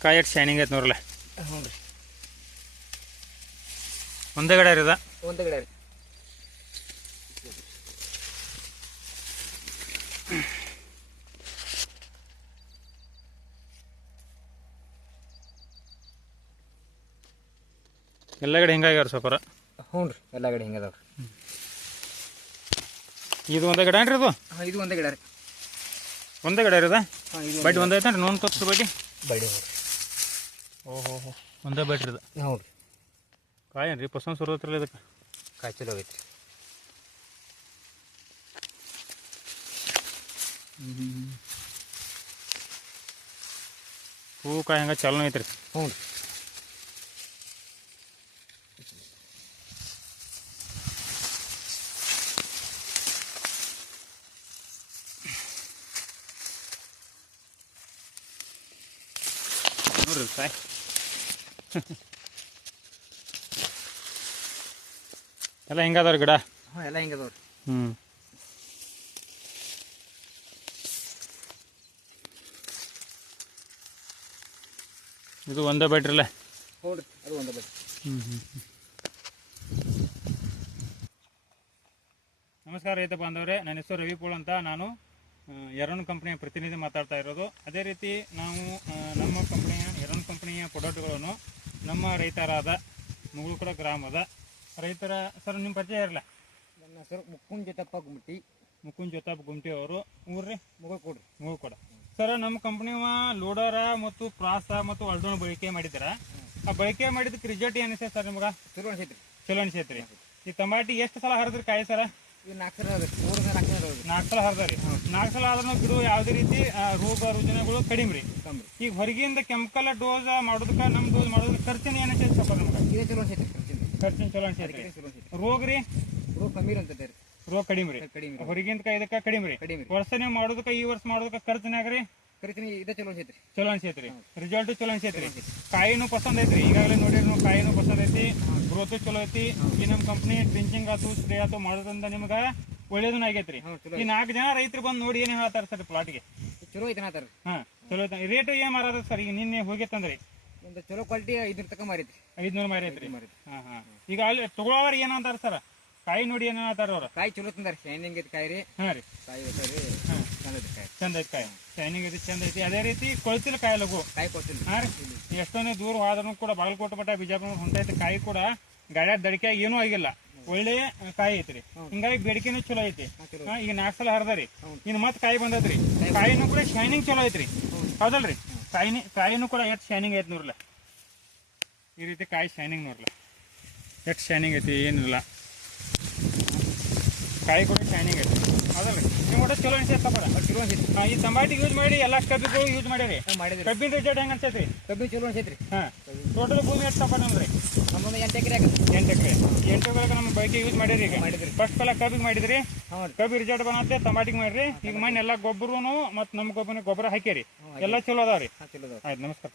ಕಾಯಿ ಎಷ್ಟು ಶೈನಿಂಗ್ ಐತೆ ನೋಡ್ರಲ್ಲ ಹ್ಞೂ ರೀ. ಒಂದೇ ಗಡೆ ಇರದ ಒಂದೇ ಗಿಡ ರೀ. ಎಲ್ಲ ಕಡೆ ಹಿಂಗಾಗ್ಯಾರ ಸ್ವಲ್ಪ ಹ್ಞೂ ರೀ ಎಲ್ಲ ಕಡೆ ಹಿಂಗೆ ಅದಾವ ಇದು ಒಂದೇ ಗಿಡ ಏನ್ರಿ ಇದು? ಹಾಂ ಇದು ಒಂದೇ ಗಿಡ ರೀ. ಒಂದೇ ಗಿಡ ಇರದ ಬಡ್ಡಿ ಒಂದೇ ಐತೆ ನೋನ್ ತೋರಿಸ್ರಿ ಬಡ್ಡಿ ಬಡಿ ಹ್ಞೂ ರೀ ಓಹೋ ಹೋ ಒಂದೇ ಬಡ್ರಿ ಇದು ಹ್ಞೂ ರೀ ಕಾಯಿ ಏನ್ರಿ ಪಸಂದ್ ಸುರದತ್ರಲ್ಲ ಇದಕ್ಕೆ ಕಾಯಿ ಚಲೋ ಆಗೈತೆ ರೀ ಹೂವು ಕಾಯಿ ಹಂಗೆ ಚಲೋ ಐತ್ರಿ. ಹ್ಞೂ ರೀ. ನೋಡ್ರಿ ಕಾಯಿ. ಎಲ್ಲ ಹಿಂಗದಾವ್ರಿ ಗಿಡ? ಹಾಂ ಎಲ್ಲ ಹಿಂಗೆ ಅದಾವ ರೀ ಹ್ಞೂ ಇದು ಒಂದೇ ಬೆಟ್ರಲ್ಲ? ಹ್ಞೂ ರೀ ಅದು ಒಂದೇ ನಮಸ್ಕಾರ ರೈತ ಬಾಂಧವ್ರೆ ನನ್ನ ಹೆಸರು ರವಿ ಪೋಳ್ ಅಂತ ನಾನು ಎರನ್ ಕಂಪನಿಯ ಪ್ರತಿನಿಧಿ ಮಾತಾಡ್ತಾ ಇರೋದು. ಅದೇ ರೀತಿ ನಾವು ನಮ್ಮ ಕಂಪನಿಯ ಎರನ್ ಕಂಪನಿಯ ಪ್ರಾಡಕ್ಟ್ಗಳನ್ನು ನಮ್ಮ ರೈತರಾದ ಮುಗುಳ್ಕೊಡ ಗ್ರಾಮದ ರೈತರ ಸರ್ ನಿಮ್ಮ ಪರಿಚಯ ಇರಲ್ಲ ನನ್ನ ಹೆಸರು ಮುಕ್ಕುಂಜ ಜೊತಪ್ಪ ಗುಮಟಿ ಮುಕುಂದ್ ಜೊತಪ್ಪ ಗುಮ್ಟಿ ಅವರು. ಊರ್ರಿ? ಮುಗುಳ್ಕೊಡ್ರಿ. ಮುಗುಳ್ಕೊಡ ಸರ್ ನಮ್ಮ ಕಂಪನಿಯ ಲೋಡರ ಮತ್ತು ಪ್ರಾಸ ಮತ್ತು ಅಲ್ಡೋಣ ಬಳಕೆ ಮಾಡಿದ್ರ? ಆ ಬಳಕೆ ಮಾಡಿದಕ್ಕೆ ರಿಸಲ್ಟ್ ಏನಿದೆ ಸರ್ ನಿಮ್ಗೆ? ಚಲೋ ಅನ್ಸೈತ್ರಿ. ಚಲೋ ಅನ್ಸೈತ್ರಿ. ಈ ಟಮಾಟಿ ಎಷ್ಟು ಸಲ ಹರಿದ್ರಿ ಕಾಯಿ ಸರ? ನಾಲ್ಕು ಸಲ ಹರಿದ್ರಿ ನಾಲ್ಕು ಸಲ ಆದ್ರೂ ಗಿಡ ಯಾವುದೇ ರೀತಿ ರೋಗ ರುಜಿನಗಳು ಕಡಿಮೆ ರೀ. ಈಗ ಹೊರಗಿಂದ ಕೆಮಿಕಲ್ ಡೋಸ್ ಮಾಡೋದಕ್ಕೆ ನಮ್ಮ ಡೋಸ್ ಮಾಡೋದಕ್ಕೆ ಖರ್ಚಿನ ಏನು ಅನ್ಸೈತೆ ಸ್ವಲ್ಪ ನಮ್ಗೆ? ಚಲೋ ಖರ್ಚಿಂದ ಖರ್ಚಿನ. ಚಲೋ ಅನ್ಸೈತಿ ಅನ್ಸೈತೆ ರೋಗ ರೀ? ರೋಗ ಕಮ್ಮಿ ರೀ ರೋಗ ಕಡಿಮೆ ರೀ. ಕಡಿಮೆ ಹೊರಗಿಂದ ಇದಕ್ಕೆ ಕಡಿಮೆ ರೀ. ಕಡಿಮೆ ವರ್ಷ ನೀವು ಮಾಡೋದಕ್ಕೆ ಈ ವರ್ಷ ಮಾಡೋದಕ್ಕೆ ಖರ್ಚಿನಾಗ ರೀ? ಖರ್ಚಿನ ಇದೇ ಚಲೋ ಅನ್ಸೈತೆ ರೀ ಚಲೋ ಅನ್ಸೈತ್ರಿ. ರಿಸಲ್ಟ್ ಚಲೋ ಅನ್ಸೈತ್ರಿ. ಕಾಯಿನೂ ಪಸಂದ್ ಐತ್ರಿ. ಈಗಾಗಲೇ ನೋಡಿರಿ ಕಾಯಿನು ಪಸಂದ್ ಐತಿ. ಗ್ರೋತ್ ಚಲೋ ಐತಿ. ಈ ನಮ್ಮ ಕಂಪ್ನಿ ಡ್ರಿಂಕಿಂಗ್ ಆತು ಸ್ಪ್ರೇ ಆತು ಮಾಡೋದ್ರಿಂದ ನಿಮ್ಗೆ ಒಳ್ಳೇದನ್ನ ಆಗೈತ್ರಿ. ಈ ನಾಲ್ಕು ಜನ ರೈತರು ಬಂದು ನೋಡಿ ಏನ್ ಹೇಳ್ತಾರ ಸರ್ ಪ್ಲಾಟ್ಗೆ. ಚಲೋ ಐತೆ ಹಾ ಚಲೋ ಐತ. ರೇಟ್ ಏನ್ ಮಾರದ ಸರ್? ಈಗ ನಿನ್ನೆ ಹೋಗಿತ್ತಂದ್ರಿ? ಒಂದು ಚಲೋ ಕ್ವಾಲಿಟಿ ಐದ್ರ ತಕ ಮಾರೈತಿ ಐದ್ನೂರು ಮಾರಿ ಐತ್ರಿ ಮಾರೈತಿ ಹಾ ಹಾ. ಈಗ ಅಲ್ಲಿ ತಗೊಳ್ಳೋರು ಏನಂತಾರ ಅಂತಾರ ಸರ್? ಕಾಯಿ ನೋಡಿ ಏನ್ ಅವ್ರ? ಕಾಯಿ ಚಲೋ ತಂದಾರ. ಶೈನಿಂಗ್ ಐತಿ ಕಾಯಿ ರೀ. ಹಾ ರೀ. ಕಾಯಿ ಐತೆ ಚಂದ ಐತಿ ಕಾಯಿ. ಚಂದ ಐತಿ ಕಾಯಿ. ಶೈನಿಂಗ್ ಐತಿ ಚಂದ ಐತಿ. ಅದೇ ರೀತಿ ಕೊಳ್ತಿಲ್ಲ ಕಾಯಿ ಲಗು ಕಾಯಿ ಕೊಡ್ತಿಲ್ಲ ಹಾ ರೀ. ಎಷ್ಟೊಂದೇ ದೂರ ಹೋದ್ರೂ ಕೂಡ ಬಾಗಲಕೋಟೆ ಮಟ್ಟ ಬಿಜಾಪುರ ಹೊಂಟೈತಿ ಕಾಯಿ ಕೂಡ ಗಾಡ್ಯಾಗ ದಡಿಕೆ ಏನೂ ಆಗಿಲ್ಲ. ಒಳ್ಳೆ ಕಾಯಿ ಐತ್ರಿ. ಹಿಂಗಾಗಿ ಬೇಡಿಕೆನೂ ಚಲೋ ಐತಿ. ಈಗ ನಾಲ್ಕು ಸಲ ಹರಿದರಿ. ಇನ್ನು ಮತ್ತೆ ಕಾಯಿ ಬಂದದ್ರಿ ಕಾಯಿನೂ ಕೂಡ ಶೈನಿಂಗ್ ಚಲೋ ಐತ್ರಿ. ಹೌದಲ್ರಿ? ಕಾಯಿನಿ ಕಾಯಿನೂ ಕೂಡ ಎಷ್ಟು ಶೈನಿಂಗ್ ಐತಿ ನೋಡ್ಲ? ಈ ರೀತಿ ಕಾಯಿ ಶೈನಿಂಗ್ ನೋಡ್ಲ? ಎಷ್ಟು ಶೈನಿಂಗ್ ಐತಿ ಏನಿಲ್ಲ. ಕಾಯಿ ಕೂಡ ಶೈನಿಂಗ್ ಐತಿ ಹೌದಲ್ರಿ ನೀವು ಕೂಡ ಚಲೋ ಅನ್ಸೈತೆ ಬರ ಚಲೋ ಹಾಂ ಈ ಟಮಾಟಿ ಯೂಸ್ ಮಾಡಿ ಎಲ್ಲ ಕಬ್ಬಿಗಳು ಯೂಸ್ ಮಾಡಿರಿ. ಮಾಡಿದ್ರಿ. ಕಬ್ಬಿನ ರಿಸಲ್ಟ್ ಹೆಂಗ್ ರೀ ಕಬ್ಬಿ ಚಲೋ ಅನ್ಸೈತ್ರಿ. ರೀ ಹಾ. ಟೋಟಲ್ ಭೂಮಿ ಎಷ್ಟು ತಪ್ಪ ನಮ್ಮೊಂದು ಎಂಟು ಎಕರೆ ಎಂಟು ಎಕರೆ. ಎಂಟು ಎಕರೆಗೆ ನಮ್ಮ ಬೈಕಿಗೆ ಯೂಸ್ ಮಾಡಿರಿ ಈಗ. ಮಾಡಿದ್ರಿ. ಫಸ್ಟ್ ಕಲ ಕಬ್ಬಿಗೆ ಮಾಡಿದ್ರಿ. ಕಬ್ಬಿ ರಿಸಲ್ಟ್ ಬಂದತ್ತೆ ಟಮಾಟಿಗೆ ಮಾಡ್ರಿ. ಈಗ ಮಣ್ಣು ಎಲ್ಲ ಗೊಬ್ಬರನು ಮತ್ತು ನಮ್ಮ ಗೊಬ್ಬರ ಗೊಬ್ಬರ ಹಾಕಿರಿ ಎಲ್ಲ ಚಲೋ ಅದಾವ್ರಿ. ರೀ ಚಲೋ ಅದಾವ ಆಯ್ತು ನಮಸ್ಕಾರ